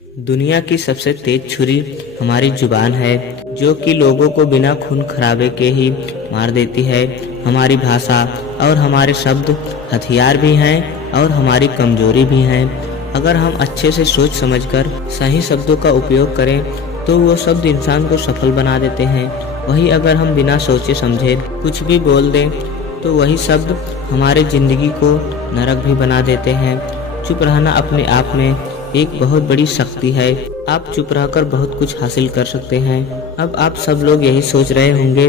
दुनिया की सबसे तेज छुरी हमारी जुबान है, जो कि लोगों को बिना खून खराबे के ही मार देती है। हमारी भाषा और हमारे शब्द हथियार भी हैं और हमारी कमजोरी भी हैं। अगर हम अच्छे से सोच समझकर सही शब्दों का उपयोग करें तो वो शब्द इंसान को सफल बना देते हैं। वहीं अगर हम बिना सोचे समझे कुछ भी बोल दें तो वही शब्द हमारे जिंदगी को नरक भी बना देते हैं। चुप रहना अपने आप में एक बहुत बड़ी शक्ति है। आप चुप रहकर बहुत कुछ हासिल कर सकते हैं। अब आप सब लोग यही सोच रहे होंगे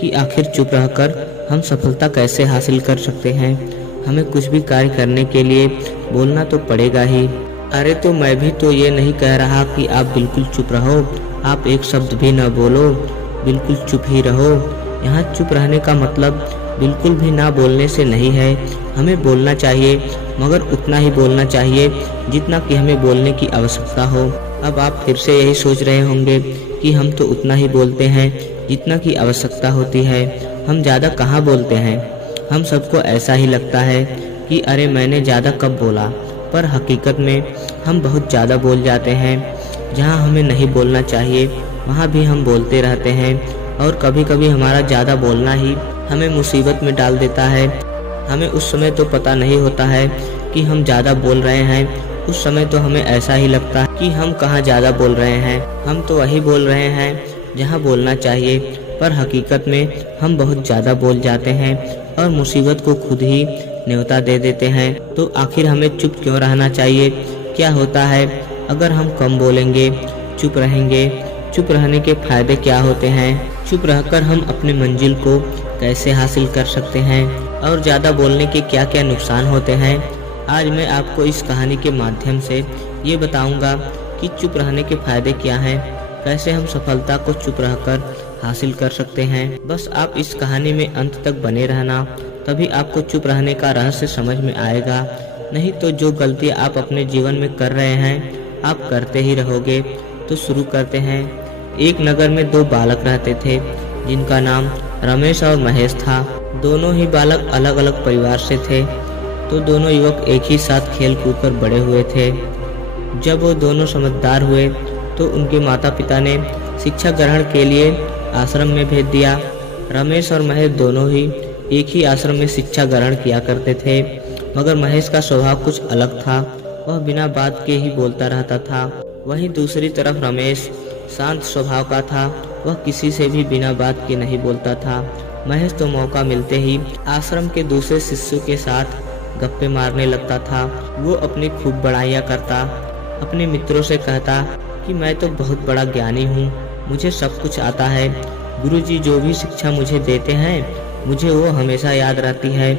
कि आखिर चुप रहकर हम सफलता कैसे हासिल कर सकते हैं। हमें कुछ भी कार्य करने के लिए बोलना तो पड़ेगा ही। अरे तो मैं भी तो ये नहीं कह रहा कि आप बिल्कुल चुप रहो, आप एक शब्द भी न बोलो, बिल्कुल चुप ही रहो। यहाँ चुप रहने का मतलब बिल्कुल भी ना बोलने से नहीं है। हमें बोलना चाहिए, मगर उतना ही बोलना चाहिए जितना कि हमें बोलने की आवश्यकता हो। अब आप फिर से यही सोच रहे होंगे कि हम तो उतना ही बोलते हैं जितना की आवश्यकता होती है, हम ज़्यादा कहाँ बोलते हैं। हम सबको ऐसा ही लगता है कि अरे मैंने ज़्यादा कब बोला, पर हकीकत में हम बहुत ज़्यादा बोल जाते हैं। जहाँ हमें नहीं बोलना चाहिए वहाँ भी हम बोलते रहते हैं, और कभी कभी हमारा ज़्यादा बोलना ही हमें मुसीबत में डाल देता है। हमें उस समय तो पता नहीं होता है कि हम ज़्यादा बोल रहे हैं, उस समय तो हमें ऐसा ही लगता है कि हम कहाँ ज़्यादा बोल रहे हैं, हम तो वही बोल रहे हैं जहाँ बोलना चाहिए। पर हकीकत में हम बहुत ज़्यादा बोल जाते हैं और मुसीबत को खुद ही न्योता दे देते हैं। तो आखिर हमें चुप क्यों रहना चाहिए? क्या होता है अगर हम कम बोलेंगे, चुप रहेंगे? चुप रहने के फायदे क्या होते हैं? चुप रहकर हम अपनी मंजिल को कैसे हासिल कर सकते हैं? और ज़्यादा बोलने के क्या क्या नुकसान होते हैं? आज मैं आपको इस कहानी के माध्यम से ये बताऊंगा कि चुप रहने के फायदे क्या हैं, कैसे हम सफलता को चुप रहकर हासिल कर सकते हैं। बस आप इस कहानी में अंत तक बने रहना, तभी आपको चुप रहने का रहस्य समझ में आएगा। नहीं तो जो गलतियाँ आप अपने जीवन में कर रहे हैं आप करते ही रहोगे। तो शुरू करते हैं। एक नगर में दो बालक रहते थे जिनका नाम रमेश और महेश था। दोनों ही बालक अलग अलग परिवार से थे, तो दोनों युवक एक ही साथ खेल कूद कर बड़े हुए थे। जब वो दोनों समझदार हुए तो उनके माता पिता ने शिक्षा ग्रहण के लिए आश्रम में भेज दिया। रमेश और महेश दोनों ही एक ही आश्रम में शिक्षा ग्रहण किया करते थे, मगर महेश का स्वभाव कुछ अलग था, वह बिना बात के ही बोलता रहता था। वहीं दूसरी तरफ रमेश शांत स्वभाव का था, वह किसी से भी बिना बात के नहीं बोलता था। महेश तो मौका मिलते ही आश्रम के दूसरे शिष्यों के साथ गप्पे मारने लगता था। वो अपनी खूब बड़ाइयाँ करता, अपने मित्रों से कहता कि मैं तो बहुत बड़ा ज्ञानी हूँ, मुझे सब कुछ आता है। गुरुजी जो भी शिक्षा मुझे देते हैं मुझे वो हमेशा याद रहती है।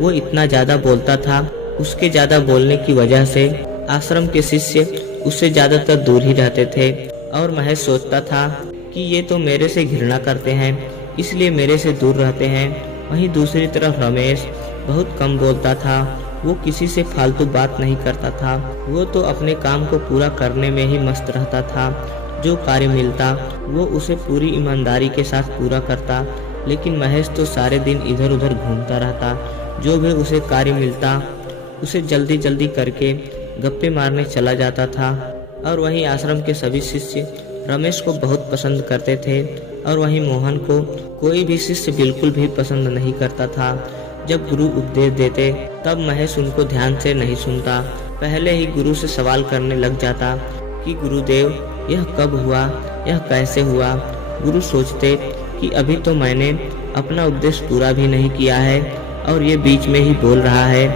वो इतना ज़्यादा बोलता था, उसके ज़्यादा बोलने की वजह से आश्रम के शिष्य उससे ज़्यादातर दूर ही रहते थे। और महेश सोचता था कि ये तो मेरे से घृणा करते हैं, इसलिए मेरे से दूर रहते हैं। वहीं दूसरी तरफ रमेश बहुत कम बोलता था, वो किसी से फालतू बात नहीं करता था, वो तो अपने काम को पूरा करने में ही मस्त रहता था। जो कार्य मिलता वो उसे पूरी ईमानदारी के साथ पूरा करता। लेकिन महेश तो सारे दिन इधर उधर घूमता रहता, जो भी उसे कार्य मिलता उसे जल्दी जल्दी करके गप्पे मारने चला जाता था। और वहीं आश्रम के सभी शिष्य रमेश को बहुत पसंद करते थे, और वहीं मोहन को कोई भी शिष्य बिल्कुल भी पसंद नहीं करता था। जब गुरु उपदेश देते तब महेश उनको ध्यान से नहीं सुनता, पहले ही गुरु से सवाल करने लग जाता कि गुरुदेव यह कब हुआ, यह कैसे हुआ। गुरु सोचते कि अभी तो मैंने अपना उपदेश पूरा भी नहीं किया है और ये बीच में ही बोल रहा है।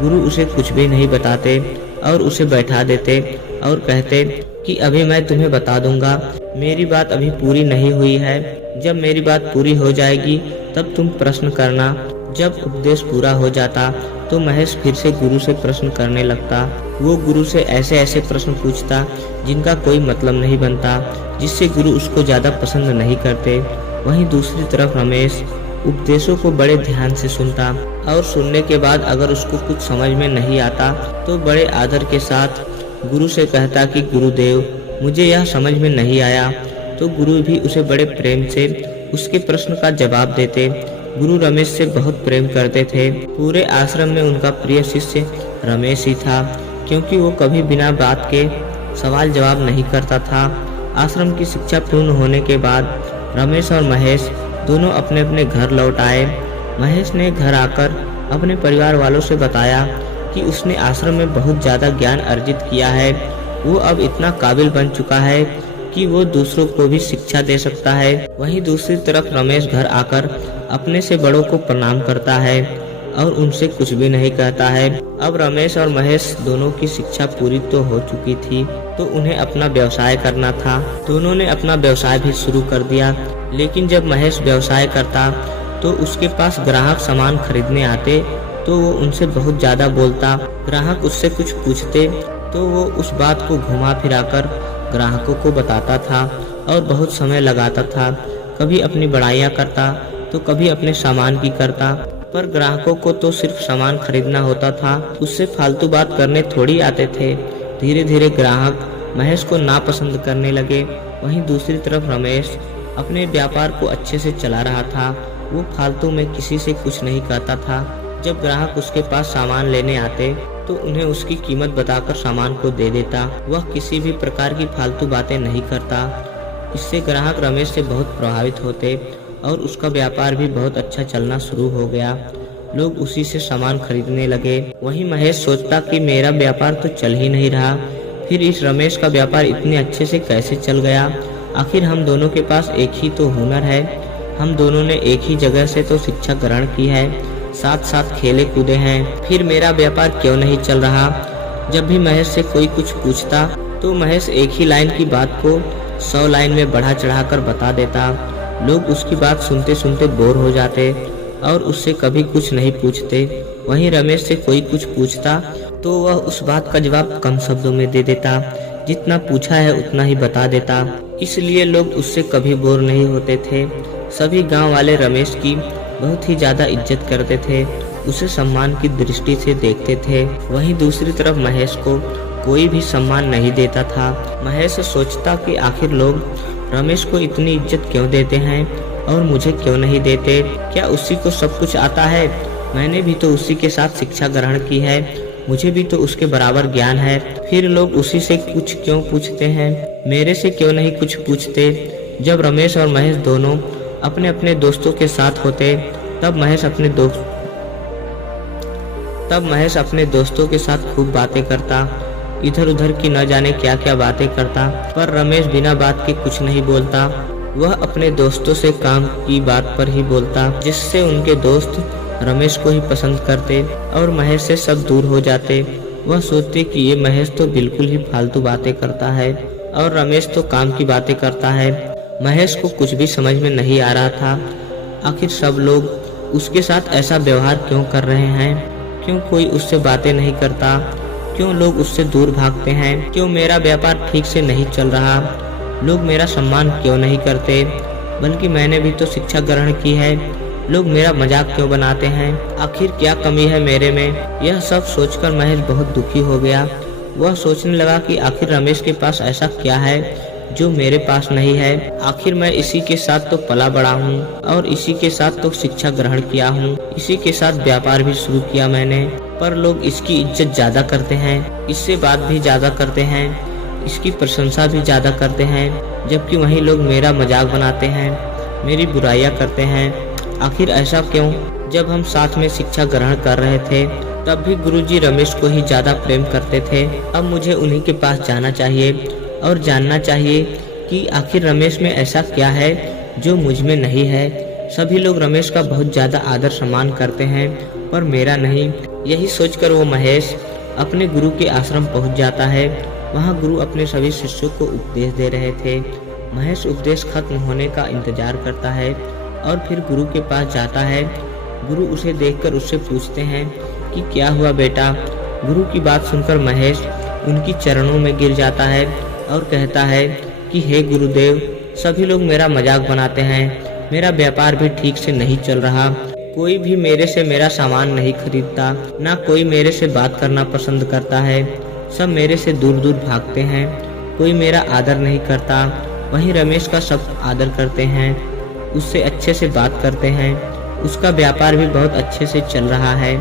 गुरु उसे कुछ भी नहीं बताते और उसे बैठा देते और कहते कि अभी मैं तुम्हें बता दूंगा, मेरी बात अभी पूरी नहीं हुई है, जब मेरी बात पूरी हो जाएगी तब तुम प्रश्न करना। जब उपदेश पूरा हो जाता तो महेश फिर से गुरु से प्रश्न करने लगता। वो गुरु से ऐसे ऐसे प्रश्न पूछता जिनका कोई मतलब नहीं बनता, जिससे गुरु उसको ज़्यादा पसंद नहीं करते। वहीं दूसरी तरफ रमेश उपदेशों को बड़े ध्यान से सुनता, और सुनने के बाद अगर उसको कुछ समझ में नहीं आता तो बड़े आदर के साथ गुरु से कहता कि गुरुदेव मुझे यह समझ में नहीं आया। तो गुरु भी उसे बड़े प्रेम से उसके प्रश्न का जवाब देते। गुरु रमेश से बहुत प्रेम करते थे। पूरे आश्रम में उनका प्रिय शिष्य रमेश ही था, क्योंकि वो कभी बिना बात के सवाल जवाब नहीं करता था। आश्रम की शिक्षा पूर्ण होने के बाद रमेश और महेश दोनों अपने अपने घर लौट आए। महेश ने घर आकर अपने परिवार वालों से बताया कि उसने आश्रम में बहुत ज़्यादा ज्ञान अर्जित किया है। वो अब इतना काबिल बन चुका है कि वो दूसरों को भी शिक्षा दे सकता है। वहीं दूसरी तरफ रमेश घर आकर अपने से बड़ों को प्रणाम करता है और उनसे कुछ भी नहीं कहता है। अब रमेश और महेश दोनों की शिक्षा पूरी तो हो चुकी थी, तो उन्हें अपना व्यवसाय करना था। दोनों ने अपना व्यवसाय भी शुरू कर दिया। लेकिन जब महेश व्यवसाय करता तो उसके पास ग्राहक सामान खरीदने आते तो वो उनसे बहुत ज़्यादा बोलता। ग्राहक उससे कुछ पूछते तो वो उस बात को घुमा फिराकर ग्राहकों को बताता था और बहुत समय लगाता था। कभी अपनी बड़ाइयाँ करता तो कभी अपने सामान की करता, पर ग्राहकों को तो सिर्फ सामान खरीदना होता था, उससे फालतू बात करने थोड़ी आते थे। धीरे धीरे ग्राहक महेश को नापसंद करने लगे। वहीं दूसरी तरफ रमेश अपने व्यापार को अच्छे से चला रहा था। वो फालतू में किसी से कुछ नहीं कहता था। जब ग्राहक उसके पास सामान लेने आते तो उन्हें उसकी कीमत बताकर सामान को दे देता। वह किसी भी प्रकार की फालतू बातें नहीं करता। इससे ग्राहक रमेश से बहुत प्रभावित होते और उसका व्यापार भी बहुत अच्छा चलना शुरू हो गया। लोग उसी से सामान खरीदने लगे। वहीं महेश सोचता कि मेरा व्यापार तो चल ही नहीं रहा, फिर इस रमेश का व्यापार इतने अच्छे से कैसे चल गया। आखिर हम दोनों के पास एक ही तो हुनर है, हम दोनों ने एक ही जगह से तो शिक्षा ग्रहण की है, साथ साथ खेले कूदे हैं, फिर मेरा व्यापार क्यों नहीं चल रहा। जब भी महेश से कोई कुछ पूछता तो महेश एक ही लाइन की बात को 100 लाइन में बढ़ा चढ़ाकर बता देता। लोग उसकी बात सुनते सुनते बोर हो जाते और उससे कभी कुछ नहीं पूछते। वहीं रमेश से कोई कुछ पूछता तो वह उस बात का जवाब कम शब्दों में दे देता, जितना पूछा है उतना ही बता देता। इसलिए लोग उससे कभी बोर नहीं होते थे। सभी गांव वाले रमेश की बहुत ही ज्यादा इज्जत करते थे, उसे सम्मान की दृष्टि से देखते थे। वहीं दूसरी तरफ महेश को कोई भी सम्मान नहीं देता था। महेश सोचता कि आखिर लोग रमेश को इतनी इज्जत क्यों देते हैं और मुझे क्यों नहीं देते। क्या उसी को सब कुछ आता है? मैंने भी तो उसी के साथ शिक्षा ग्रहण की है, मुझे भी तो उसके बराबर ज्ञान है, फिर लोग उसी से कुछ क्यों पूछते हैं, मेरे से क्यों नहीं कुछ पूछते। जब रमेश और महेश दोनों अपने अपने दोस्तों के साथ होते तब महेश अपने दोस्तों के साथ खूब बातें करता, इधर उधर की न जाने क्या क्या बातें करता, पर रमेश बिना बात के कुछ नहीं बोलता। वह अपने दोस्तों से काम की बात पर ही बोलता, जिससे उनके दोस्त रमेश को ही पसंद करते और महेश से सब दूर हो जाते। वह सोचते कि ये महेश तो बिल्कुल ही फालतू बातें करता है और रमेश तो काम की बातें करता है। महेश को कुछ भी समझ में नहीं आ रहा था, आखिर सब लोग उसके साथ ऐसा व्यवहार क्यों कर रहे हैं, क्यों कोई उससे बातें नहीं करता, क्यों लोग उससे दूर भागते हैं, क्यों मेरा व्यापार ठीक से नहीं चल रहा, लोग मेरा सम्मान क्यों नहीं करते, बल्कि मैंने भी तो शिक्षा ग्रहण की है, लोग मेरा मजाक क्यों बनाते हैं, आखिर क्या कमी है मेरे में। यह सब सोचकर महेश बहुत दुखी हो गया। वह सोचने लगा कि आखिर रमेश के पास ऐसा क्या है जो मेरे पास नहीं है। आखिर मैं इसी के साथ तो पला बड़ा हूँ और इसी के साथ तो शिक्षा ग्रहण किया हूँ, इसी के साथ व्यापार भी शुरू किया मैंने, पर लोग इसकी इज्जत ज्यादा करते हैं, इससे बात भी ज्यादा करते हैं, इसकी प्रशंसा भी ज्यादा करते हैं, जबकि वही लोग मेरा मजाक बनाते हैं, मेरी बुराइयां करते हैं। आखिर ऐसा क्यों? जब हम साथ में शिक्षा ग्रहण कर रहे थे तब भी गुरुजी रमेश को ही ज्यादा प्रेम करते थे। अब मुझे उन्हीं के पास जाना चाहिए और जानना चाहिए कि आखिर रमेश में ऐसा क्या है जो मुझ में नहीं है। सभी लोग रमेश का बहुत ज्यादा आदर सम्मान करते हैं पर मेरा नहीं। यही सोचकर वो महेश अपने गुरु के आश्रम पहुंच जाता है। वहां गुरु अपने सभी शिष्यों को उपदेश दे रहे थे। महेश उपदेश खत्म होने का इंतजार करता है और फिर गुरु के पास जाता है। गुरु उसे देखकर उससे पूछते हैं कि क्या हुआ बेटा। गुरु की बात सुनकर महेश उनकी चरणों में गिर जाता है और कहता है कि हे गुरुदेव, सभी लोग मेरा मजाक बनाते हैं, मेरा व्यापार भी ठीक से नहीं चल रहा, कोई भी मेरे से मेरा सामान नहीं खरीदता, ना कोई मेरे से बात करना पसंद करता है, सब मेरे से दूर दूर भागते हैं, कोई मेरा आदर नहीं करता। वहीं रमेश का सब आदर करते हैं, उससे अच्छे से बात करते हैं, उसका व्यापार भी बहुत अच्छे से चल रहा है,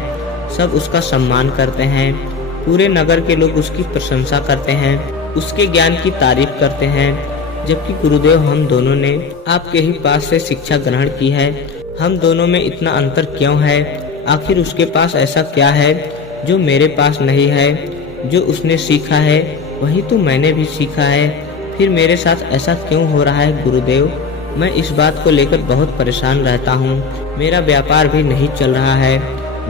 सब उसका सम्मान करते हैं, पूरे नगर के लोग उसकी प्रशंसा करते हैं। उसके ज्ञान की तारीफ करते हैं, जबकि गुरुदेव हम दोनों ने आपके ही पास से शिक्षा ग्रहण की है। हम दोनों में इतना अंतर क्यों है? आखिर उसके पास ऐसा क्या है जो मेरे पास नहीं है? जो उसने सीखा है वही तो मैंने भी सीखा है। फिर मेरे साथ ऐसा क्यों हो रहा है गुरुदेव? मैं इस बात को लेकर बहुत परेशान रहता हूँ। मेरा व्यापार भी नहीं चल रहा है,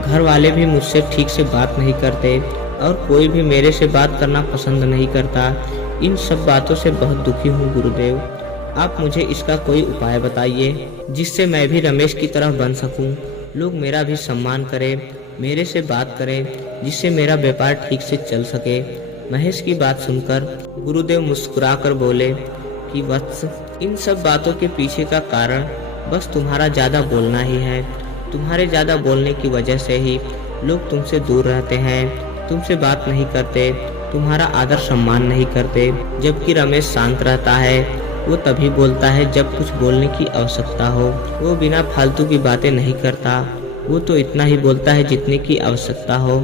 घर वाले भी मुझसे ठीक से बात नहीं करते और कोई भी मेरे से बात करना पसंद नहीं करता। इन सब बातों से बहुत दुखी हूँ गुरुदेव। आप मुझे इसका कोई उपाय बताइए जिससे मैं भी रमेश की तरह बन सकूं। लोग मेरा भी सम्मान करें, मेरे से बात करें, जिससे मेरा व्यापार ठीक से चल सके। महेश की बात सुनकर गुरुदेव मुस्कुराकर बोले कि वत्स, इन सब बातों के पीछे का कारण बस तुम्हारा ज्यादा बोलना ही है। तुम्हारे ज्यादा बोलने की वजह से ही लोग तुमसे दूर रहते हैं, तुमसे बात नहीं करते, तुम्हारा आदर सम्मान नहीं करते। जबकि रमेश शांत रहता है, वो तभी बोलता है जब कुछ बोलने की आवश्यकता हो। वो बिना फालतू की बातें नहीं करता, वो तो इतना ही बोलता है जितने की आवश्यकता हो।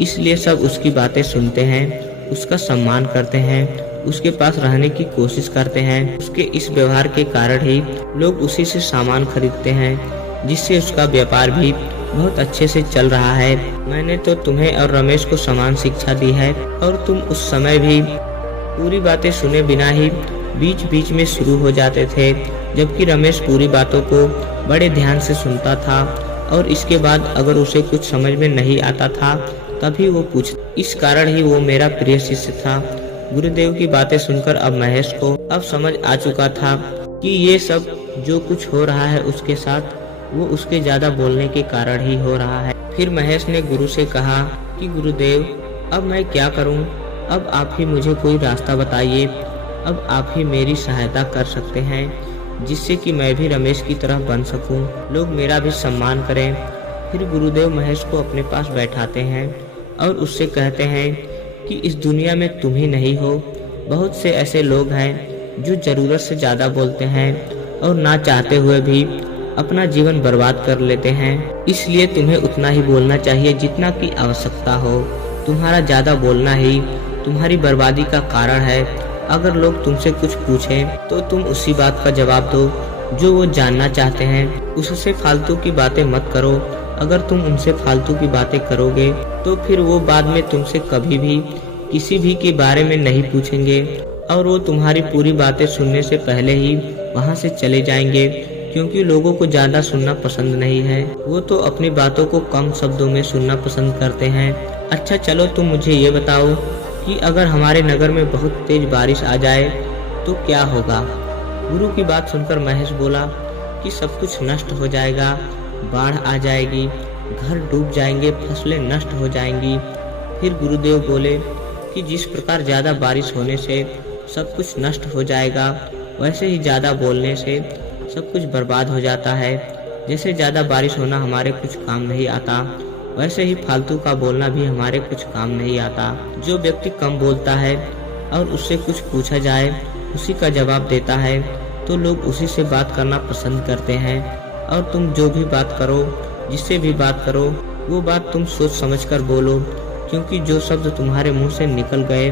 इसलिए सब उसकी बातें सुनते हैं, उसका सम्मान करते हैं, उसके पास रहने की कोशिश करते हैं। उसके इस व्यवहार के कारण ही लोग उसी से सामान खरीदते हैं, जिससे उसका व्यापार भी बहुत अच्छे से चल रहा है। मैंने तो तुम्हें और रमेश को समान शिक्षा दी है और तुम उस समय भी पूरी बातें सुने बिना ही बीच बीच में शुरू हो जाते थे, जबकि रमेश पूरी बातों को बड़े ध्यान से सुनता था और इसके बाद अगर उसे कुछ समझ में नहीं आता था तभी वो पूछ। इस कारण ही वो मेरा प्रिय शिष्य था। गुरुदेव की बातें सुनकर अब महेश को अब समझ आ चुका था कि ये सब जो कुछ हो रहा है उसके साथ, वो उसके ज्यादा बोलने के कारण ही हो रहा है। फिर महेश ने गुरु से कहा कि गुरुदेव, अब मैं क्या करूं? अब आप ही मुझे कोई रास्ता बताइए। अब आप ही मेरी सहायता कर सकते हैं, जिससे कि मैं भी रमेश की तरह बन सकूं, लोग मेरा भी सम्मान करें। फिर गुरुदेव महेश को अपने पास बैठाते हैं और उससे कहते हैं कि इस दुनिया में तुम ही नहीं हो, बहुत से ऐसे लोग हैं जो जरूरत से ज्यादा बोलते हैं और ना चाहते हुए भी अपना जीवन बर्बाद कर लेते हैं। इसलिए तुम्हें उतना ही बोलना चाहिए जितना की आवश्यकता हो। तुम्हारा ज्यादा बोलना ही तुम्हारी बर्बादी का कारण है। अगर लोग तुमसे कुछ पूछें तो तुम उसी बात का जवाब दो जो वो जानना चाहते हैं। उससे फालतू की बातें मत करो। अगर तुम उनसे फालतू की बातें करोगे तो फिर वो बाद में तुमसे कभी भी किसी भी के बारे में नहीं पूछेंगे और वो तुम्हारी पूरी बातें सुनने से पहले ही वहाँ से चले जाएंगे, क्योंकि लोगों को ज्यादा सुनना पसंद नहीं है। वो तो अपनी बातों को कम शब्दों में सुनना पसंद करते हैं। अच्छा चलो तुम मुझे ये बताओ कि अगर हमारे नगर में बहुत तेज बारिश आ जाए तो क्या होगा? गुरु की बात सुनकर महेश बोला कि सब कुछ नष्ट हो जाएगा, बाढ़ आ जाएगी, घर डूब जाएंगे, फसलें नष्ट हो जाएंगी। फिर गुरुदेव बोले कि जिस प्रकार ज्यादा बारिश होने से सब कुछ नष्ट हो जाएगा, वैसे ही ज्यादा बोलने से सब कुछ बर्बाद हो जाता है। जैसे ज्यादा बारिश होना हमारे कुछ काम नहीं आता, वैसे ही फालतू का बोलना भी हमारे कुछ काम नहीं आता। जो व्यक्ति कम बोलता है और उससे कुछ पूछा जाए उसी का जवाब देता है तो लोग उसी से बात करना पसंद करते हैं। और तुम जो भी बात करो, जिससे भी बात करो, वो बात तुम सोच समझ कर बोलो, क्योंकि जो शब्द तुम्हारे मुंह से निकल गए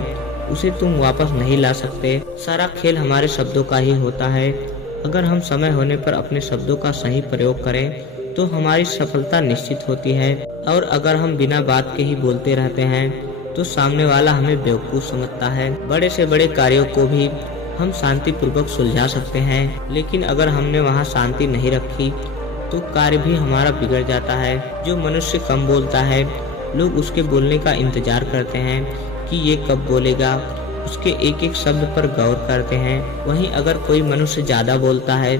उसे तुम वापस नहीं ला सकते। सारा खेल हमारे शब्दों का ही होता है। अगर हम समय होने पर अपने शब्दों का सही प्रयोग करें तो हमारी सफलता निश्चित होती है, और अगर हम बिना बात के ही बोलते रहते हैं तो सामने वाला हमें बेवकूफ समझता है। बड़े से बड़े कार्यों को भी हम शांति पूर्वक सुलझा सकते हैं, लेकिन अगर हमने वहाँ शांति नहीं रखी तो कार्य भी हमारा बिगड़ जाता है। जो मनुष्य कम बोलता है, लोग उसके बोलने का इंतजार करते हैं कि ये कब बोलेगा, उसके एक एक शब्द पर गौर करते हैं। वहीं अगर कोई मनुष्य ज्यादा बोलता है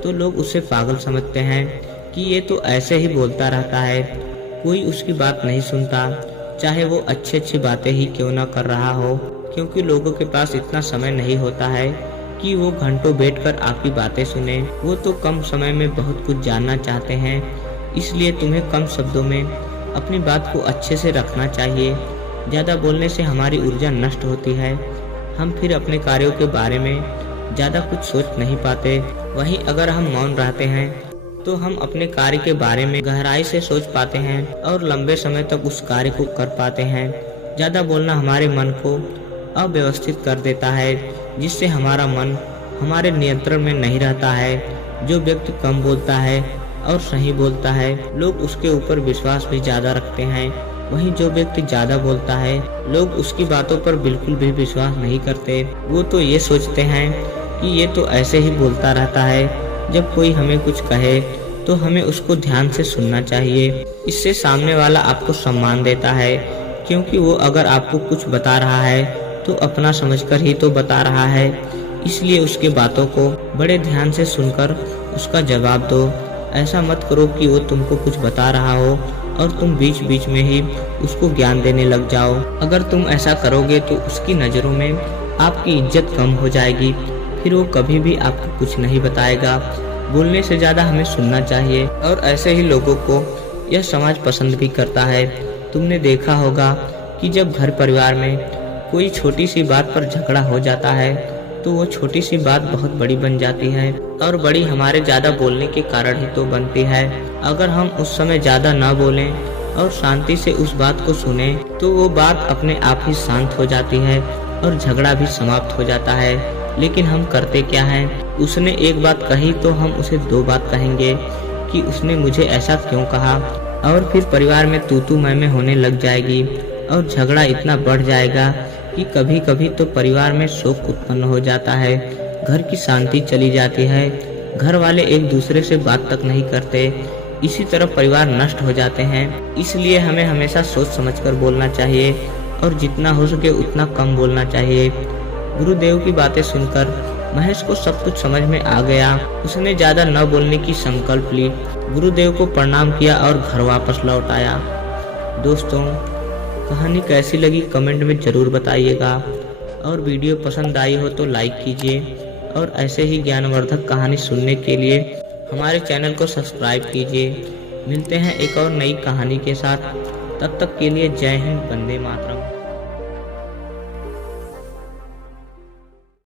तो लोग उसे पागल समझते हैं कि ये तो ऐसे ही बोलता रहता है, कोई उसकी बात नहीं सुनता, चाहे वो अच्छी अच्छी बातें ही क्यों ना कर रहा हो, क्योंकि लोगों के पास इतना समय नहीं होता है कि वो घंटों बैठकर आपकी बातें सुने। वो तो कम समय में बहुत कुछ जानना चाहते हैं। इसलिए तुम्हें कम शब्दों में अपनी बात को अच्छे से रखना चाहिए। ज्यादा बोलने से हमारी ऊर्जा नष्ट होती है, हम फिर अपने कार्यों के बारे में ज्यादा कुछ सोच नहीं पाते। वहीं अगर हम मौन रहते हैं तो हम अपने कार्य के बारे में गहराई से सोच पाते हैं और लंबे समय तक उस कार्य को कर पाते हैं। ज्यादा बोलना हमारे मन को अव्यवस्थित कर देता है, जिससे हमारा मन हमारे नियंत्रण में नहीं रहता है। जो व्यक्ति कम बोलता है और सही बोलता है, लोग उसके ऊपर विश्वास भी ज्यादा रखते हैं। वहीं जो व्यक्ति ज्यादा बोलता है, लोग उसकी बातों पर बिल्कुल भी विश्वास नहीं करते। वो तो ये सोचते हैं कि ये तो ऐसे ही बोलता रहता है। जब कोई हमें कुछ कहे तो हमें उसको ध्यान से सुनना चाहिए। इससे सामने वाला आपको सम्मान देता है, क्योंकि वो अगर आपको कुछ बता रहा है तो अपना समझकर ही तो बता रहा है। इसलिए उसकी बातों को बड़े ध्यान से सुनकर उसका जवाब दो। ऐसा मत करो कि वो तुमको कुछ बता रहा हो और तुम बीच बीच में ही उसको ज्ञान देने लग जाओ। अगर तुम ऐसा करोगे तो उसकी नज़रों में आपकी इज्जत कम हो जाएगी, फिर वो कभी भी आपको कुछ नहीं बताएगा। बोलने से ज़्यादा हमें सुनना चाहिए, और ऐसे ही लोगों को यह समाज पसंद भी करता है। तुमने देखा होगा कि जब घर परिवार में कोई छोटी सी बात पर झगड़ा हो जाता है तो वो छोटी सी बात बहुत बड़ी बन जाती है, और बड़ी हमारे ज़्यादा बोलने के कारण ही तो बनती है। अगर हम उस समय ज़्यादा ना बोलें और शांति से उस बात को सुने तो वो बात अपने आप ही शांत हो जाती है और झगड़ा भी समाप्त हो जाता है। लेकिन हम करते क्या हैं, उसने एक बात कही तो हम उसे दो बात कहेंगे कि उसने मुझे ऐसा क्यों कहा, और फिर परिवार में तू मैं होने लग जाएगी और झगड़ा इतना बढ़ जाएगा कि कभी कभी तो परिवार में शोक उत्पन्न हो जाता है। घर की शांति चली जाती है, घर वाले एक दूसरे से बात तक नहीं करते। इसी तरह परिवार नष्ट हो जाते हैं। इसलिए हमें हमेशा सोच समझकर बोलना चाहिए और जितना हो सके उतना कम बोलना चाहिए। गुरुदेव की बातें सुनकर महेश को सब कुछ समझ में आ गया। उसने ज्यादा न बोलने की संकल्प ली, गुरुदेव को प्रणाम किया और घर वापस लौट आया। दोस्तों, कहानी कैसी लगी कमेंट में ज़रूर बताइएगा, और वीडियो पसंद आई हो तो लाइक कीजिए, और ऐसे ही ज्ञानवर्धक कहानी सुनने के लिए हमारे चैनल को सब्सक्राइब कीजिए। मिलते हैं एक और नई कहानी के साथ, तब तक के लिए जय हिंद, वंदे मातरम।